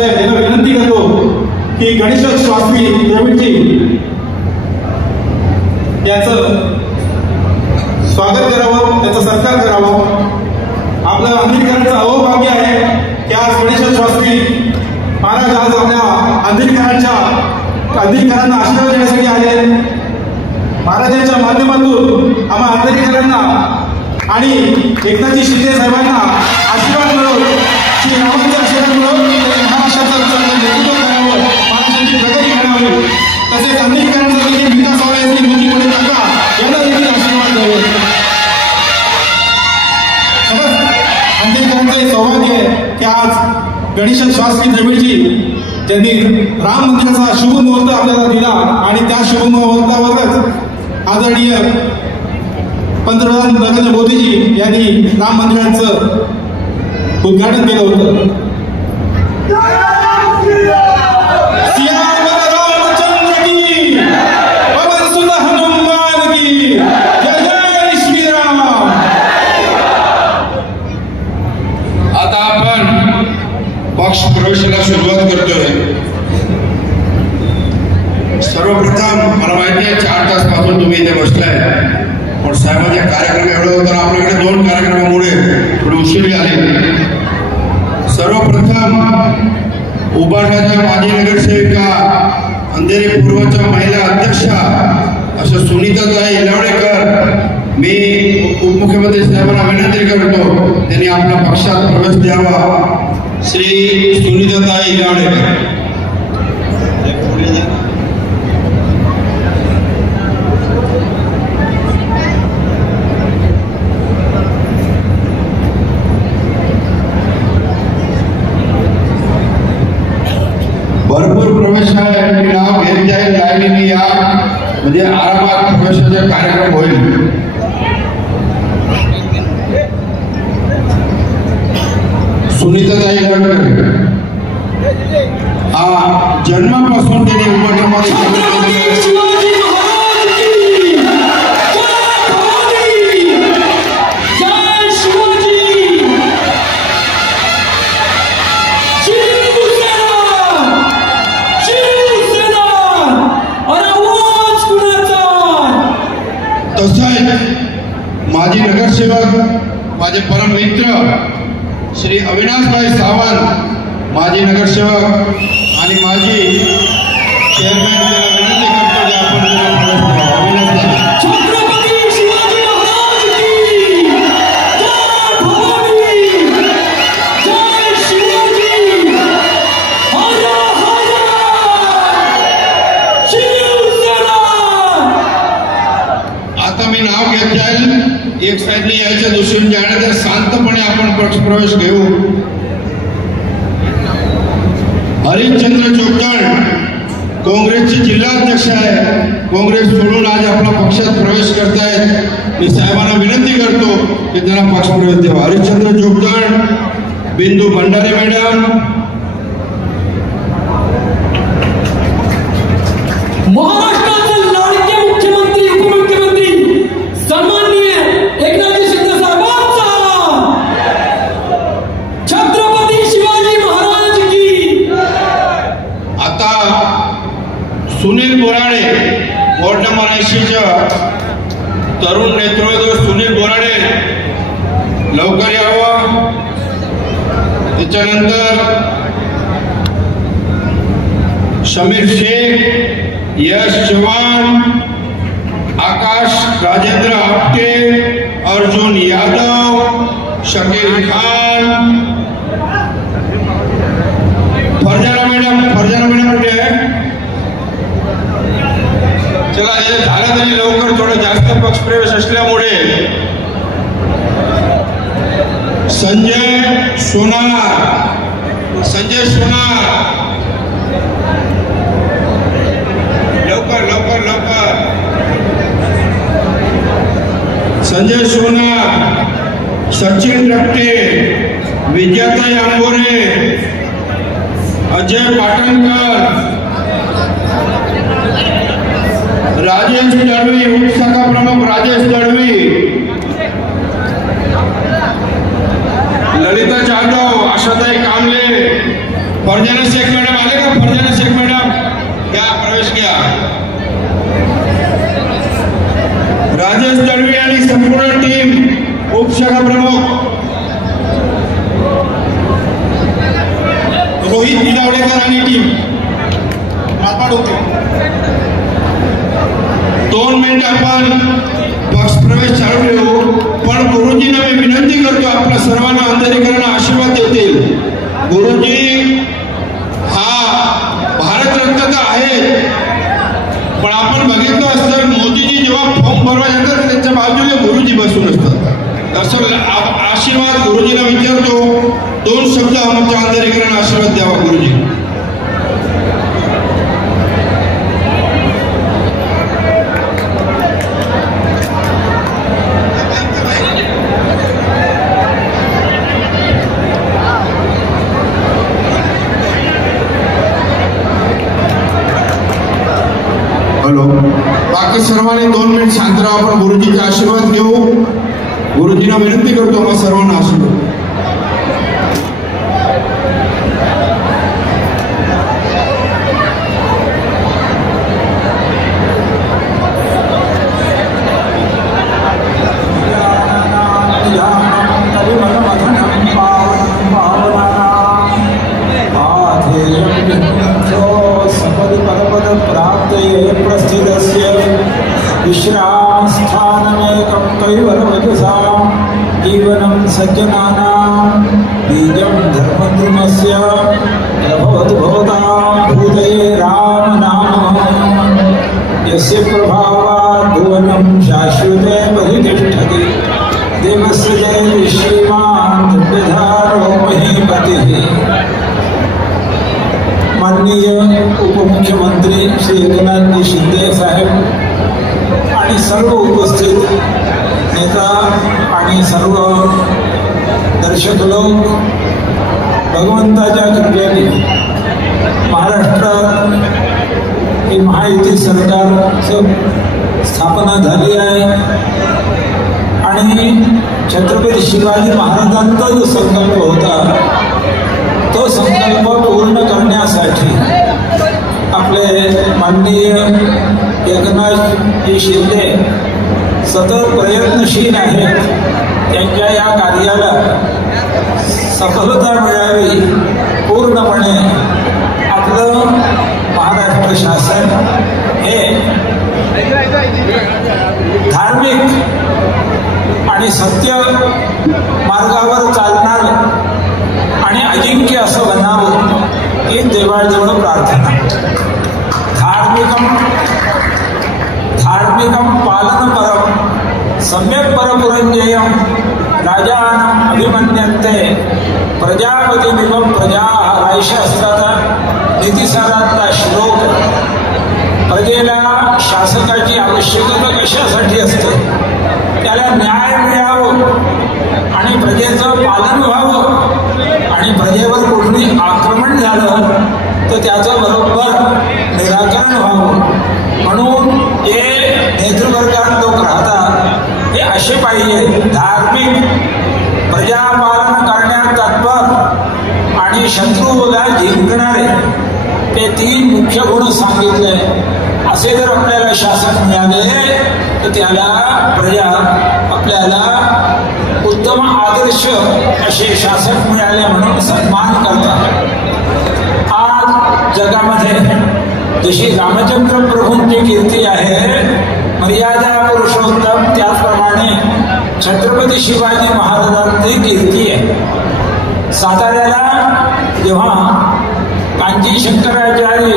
साहेब यांना विनंती करतो की गणेश स्वामी द्रविडजी याचं स्वागत करावं, त्याचा सत्कार करावा। आपलं अंधेरीकरांचं अहोभाग्य आहे की आज गणेश स्वामी महाराज आज आपल्या अंधेरीकरांना आशीर्वाद देण्यासाठी आले। महाराजांच्या माध्यमातून आम्हा अंधेरीकरांना आणि एकनाथजी शिंदे साहेबांना आशीर्वाद मिळवून श्री रामांचे आशीर्वाद मिळवून महाराष्ट्राचं नेतृत्व करावं, महाराष्ट्राची प्रगती करावी, तसेच अंधेरीकरांचा देखील विकास व्हावा यासाठी मोदीमध्ये टाका यांना देखील आशीर्वाद द्यावे। अंधेरीकरांचं हे सौभाग्य आहे की आज गणेश स्वामी द्रविडजी त्यांनी राम मंदिराचा शुभ मुहूर्त आपल्याला दिला आणि त्या शुभ मुहूर्तावरच आदरणीय पंतप्रधान नरेंद्र मोदीजी यांनी राम मंदिराचं उद्घाटन केलं होतं। आता आपण पक्ष प्रवेशाला सुरुवात करतोय। सर्वप्रथम मला माहिती आहे 4 तासापासून तुम्ही इथे बसलाय, पण साहेबांचे कार्यक्रम एवढे होते, आपल्याकडे 2 कार्यक्रमामुळे थोडी उशिरी आली। सर्वप्रथम उभारण्याच्या माजी नगरसेविका, अंधेरी पूर्वच्या महिला अध्यक्षा अशा सुनीताताई इलावडेकर, मी उपमुख्यमंत्री साहेबांना विनंती करतो त्यांनी आपल्या पक्षात प्रवेश द्यावा। श्री सुनीताताई इलावडेकर। भरपूर प्रवेश आहे, मी नाव घेत जाईल लाईनीने या, म्हणजे आरामात प्रवेशाचा कार्यक्रम होईल। सुनीताताई इलावडेकर जन्मापासून त्यांनी उभारण्यामध्ये माजी नगरसेवक, माझे परम मित्र श्री अविनाशभाई सावंत, माजी नगरसेवक आणि माजी चेअरमॅन, त्याला विनंती करतो की आपण छत्रपती शिवाजी महाराज की जय भवानी, जय शिवाजी, हर हर शिवसेना। आता मी नाव घेत जाईल, एक साईडने यायच्या दुसरीने जाण्याचा, शांतपणे आपण पक्ष प्रवेश घेऊ। हरिश्चंद्र चोपटण काँग्रेसचे जिल्हाध्यक्ष आहे, काँग्रेस सोडून आज आपल्या पक्षात प्रवेश करतायत। मी साहेबांना विनंती करतो की त्यांना पक्ष प्रवेश द्यावा। हरिश्चंद्र चोपटण, बिंदू भंडारे मॅडम, महाराष्ट्राचे लाडके मुख्यमंत्री, उपमुख्यमंत्री सन्माननीय एकनाथजी शिंदे साहेबांचा, छत्रपती शिवाजी महाराज की। आता सुनील बोराडे, वॉर्ड नंबर 80च्या तरुण नेतृत्व सुनील बोराडे लवकर यावं। त्याच्यानंतर समीर शेख, यश चव्हाण, आकाश राजेंद्र आपटे, अर्जुन यादव, शकील खान, फरजाना मॅडम कुठे आहे? चला, हे झालं तरी लवकर, थोडं जास्त पक्ष प्रवेश असल्यामुळे। संजय सोनार, लवकर संजय सोनार, सचिन रट्टे, विजयाताई आंबोरे, अजय पाटणकर, राजेश दळवी, उपशाखा प्रमुख राजेश दळवी, ललिता जाधव, आशाताई कांबळे, फरजाना शेख मॅडम आले का? फरजाना शेख मॅडम घ्या, प्रवेश घ्या. राजेश दळवी आणि संपूर्ण टीम उपशाखा प्रमुख रोहित निलावडेकर आणि टीम मातपाड होते. 2 मिनिट आपण पक्ष प्रवेश चालू ठेवू. पण गुरुजींना मी विनंती करतो, आपल्या सर्वांना अंधेरीकरांना आशीर्वाद देतील. गुरुजी हा भारतरत्न तर आहे, पण आपण बघितलं असतं मोदीजी जेव्हा फॉर्म भरवा येतात त्यांच्या बाजूला गुरुजी बसून असतात. असं आशीर्वाद गुरुजींना विचारतो. 2 शब्द आमच्या अंधेरीकरांना आशीर्वाद द्यावा गुरुजी. हॅलो, बाकी सर्वांनी 2 मिनिट शांत राहा. आपण गुरुजीचा आशीर्वाद घेऊ. गुरुजींना विनंती करतो मग सर्वांना आशीर्वाद. विश्रामस्थानमेकं कैवलवचसा जीवनं सज्जनानां बीजं धर्मद्रुमस्य प्रभवतु भवतां हृदये रामनाम यस्य प्रभावात् भुवनं शाश्वते परितिष्ठति देवस्य जयति श्रीमान् दिव्यधारो महीपतिः. माननीय उपमुख्यमंत्री श्री एकनाथजी शिंदे साहेब आणि सर्व उपस्थित नेता आणि सर्व दर्शक लोक, भगवंताच्या कृपेने महाराष्ट्रात ही महायुती सरकारची स्थापना झाली आहे आणि छत्रपती शिवाजी महाराजांचा जो संकल्प होता तो संकल्प पूर्ण करण्यासाठी आपले माननीय एकनाथजी शिंदे सतत प्रयत्नशील आहेत. त्यांच्या या कार्याला सफलता मिळावी पूर्णपणे आपलं महाराष्ट्र शासन हे धार्मिक आणि सत्य मार्गावर चालणार आणि अजिंक्य असं बनावं ही देवाजवळ प्रार्थना. धार्मिकं पालनपरं सम्यक् परपुरंजयं राजानं अभिमन्यन्ते प्रजापतिमिव प्रजाः. रायशास्त्राचा नीतिसारातला श्लोक. प्रजेला शासकाची आवश्यकता कशासाठी असते? त्याला न्याय मिळावं आणि प्रजेचं पालन व्हावं आणि प्रजेवर कुठली आक्रमण झालं तर त्याचं बरोबर निराकरण व्हावं. म्हणून जे नेतृवर्गात लोक राहतात हे असे पाहिजे, धार्मिक, प्रजापालन करण्यात तत्पर आणि शत्रूला जिंकणारे. ते 3 मुख्य गुण सांगितले. असे जर आपल्याला शासक मिळाले तर त्याला प्रजा आपल्याला उत्तम आदर्श असे शासक मिळाले म्हणून सन्मान करतात. आज जगामध्ये जशी रामचंद्र प्रभूंची कीर्ती आहे, मर्यादा पुरुषोत्तम, त्याचप्रमाणे छत्रपती शिवाजी महाराजांची कीर्ती आहे. साताऱ्याला जेव्हा कांची शंकराचार्य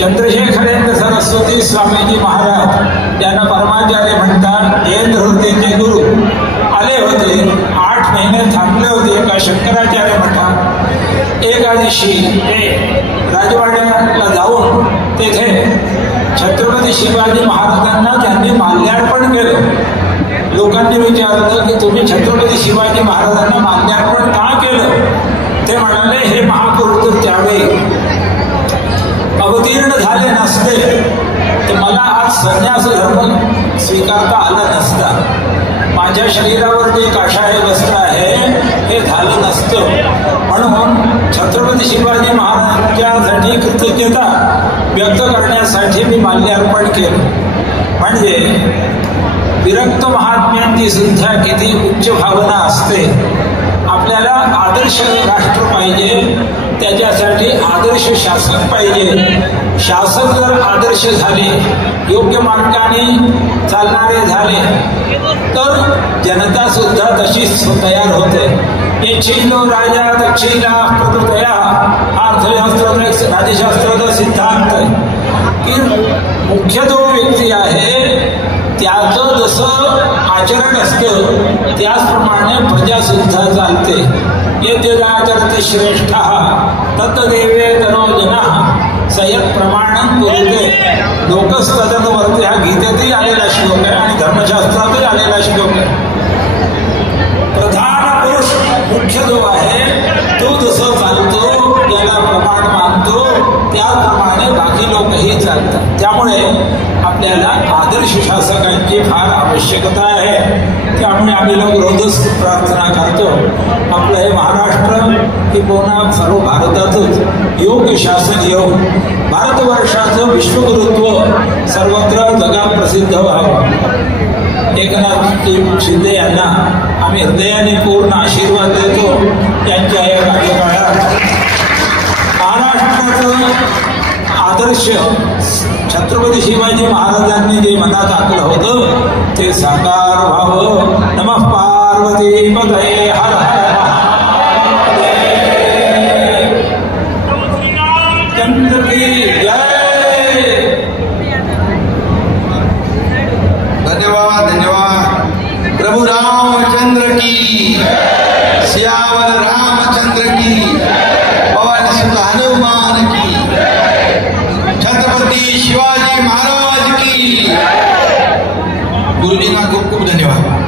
चंद्रशेखरेंद्र सरस्वती स्वामीजी महाराज त्यांना परमाचार्य म्हणतात, जयंत गुरु आले होते, 8 महिने थांबले होते एका शंकराचार्य मठात. एका दिवशी ते राजवाड्याला जाऊन तेथे छत्रपती शिवाजी महाराजांना त्यांनी माल्यार्पण केलं. लोकांनी विचारलं की तुम्ही छत्रपती शिवाजी महाराजांना माल्यार्पण का केलं? ते म्हणाले, हे महापुरुष त्यावेळी अवतीर्ण झाले नसते तर मला आज संन्यास धर्म स्वीकारता आला नसता. माझ्या शरीरावर जे काषाय वस्त्र आहे हे झालं नसतं. म्हणून छत्रपती शिवाजी महाराजांच्यासाठी कृतज्ञता व्यक्त करण्यासाठी मी माल्यार्पण केलं. म्हणजे विरक्त महात्म्यांची सुद्धा किती उच्च भावना असते. आपल्याला आदर्श राष्ट्र पाहिजे, त्याच्यासाठी आदर्श शासन पाहिजे. शासक जर आदर्श झाले, योग्य मार्गाने चालणारे झाले तर जनता सुद्धा तशीच तयार होते. येच्छिलो राजा दक्षिला प्रकृतया हा अर्थशास्त्र राज्यशास्त्राचा सिद्धांत की मुख्य जो व्यक्ती आहे त्याचं जसं आचरण असतं त्याचप्रमाणे प्रजा सुद्धा चालते. यद्यदाचरते श्रेष्ठ तत्देवे तनो जना सयत प्रमाणं कुरुते लोकस्तदनुवर्ते. हा गीतेतही आलेला श्लोक आहे आणि धर्मशास्त्रातही आलेला श्लोक आहे. प्रधान पुरुष मुख्य जो आहे तो जसं चालतो, त्याला प्रमाण मानतो, त्याप्रमाणे बाकी लोकही चालतात. त्यामुळे आपल्याला आदर्श शासकांची फार आवश्यकता आहे. त्यामुळे आम्ही लोक रोजच प्रार्थना करतो आपलं हे महाराष्ट्र की पुन्हा सर्व भारतातच योग्य शासन येऊन भारतवर्षाचं विश्वगुरुत्व सर्वत्र जगात प्रसिद्ध व्हावं. एकनाथ शिंदे यांना आम्ही हृदयाने पूर्ण आशीर्वाद देतो. त्यांच्या या कार्यकाळात महाराष्ट्राचं आदर्श छत्रपती शिवाजी महाराजांनी जे मनात आखलं होतं ते साकार व्हावं. नमः पार्वती पतये हर हर चंद्र की जय. धन्यवाद धन्यवाद. प्रभु रामचंद्र की, सियावर रामचंद्र की, पवन सुत हनुमान की, छत्रपती शिवाजी महाराज की. गुरुजींना खूप खूप धन्यवाद.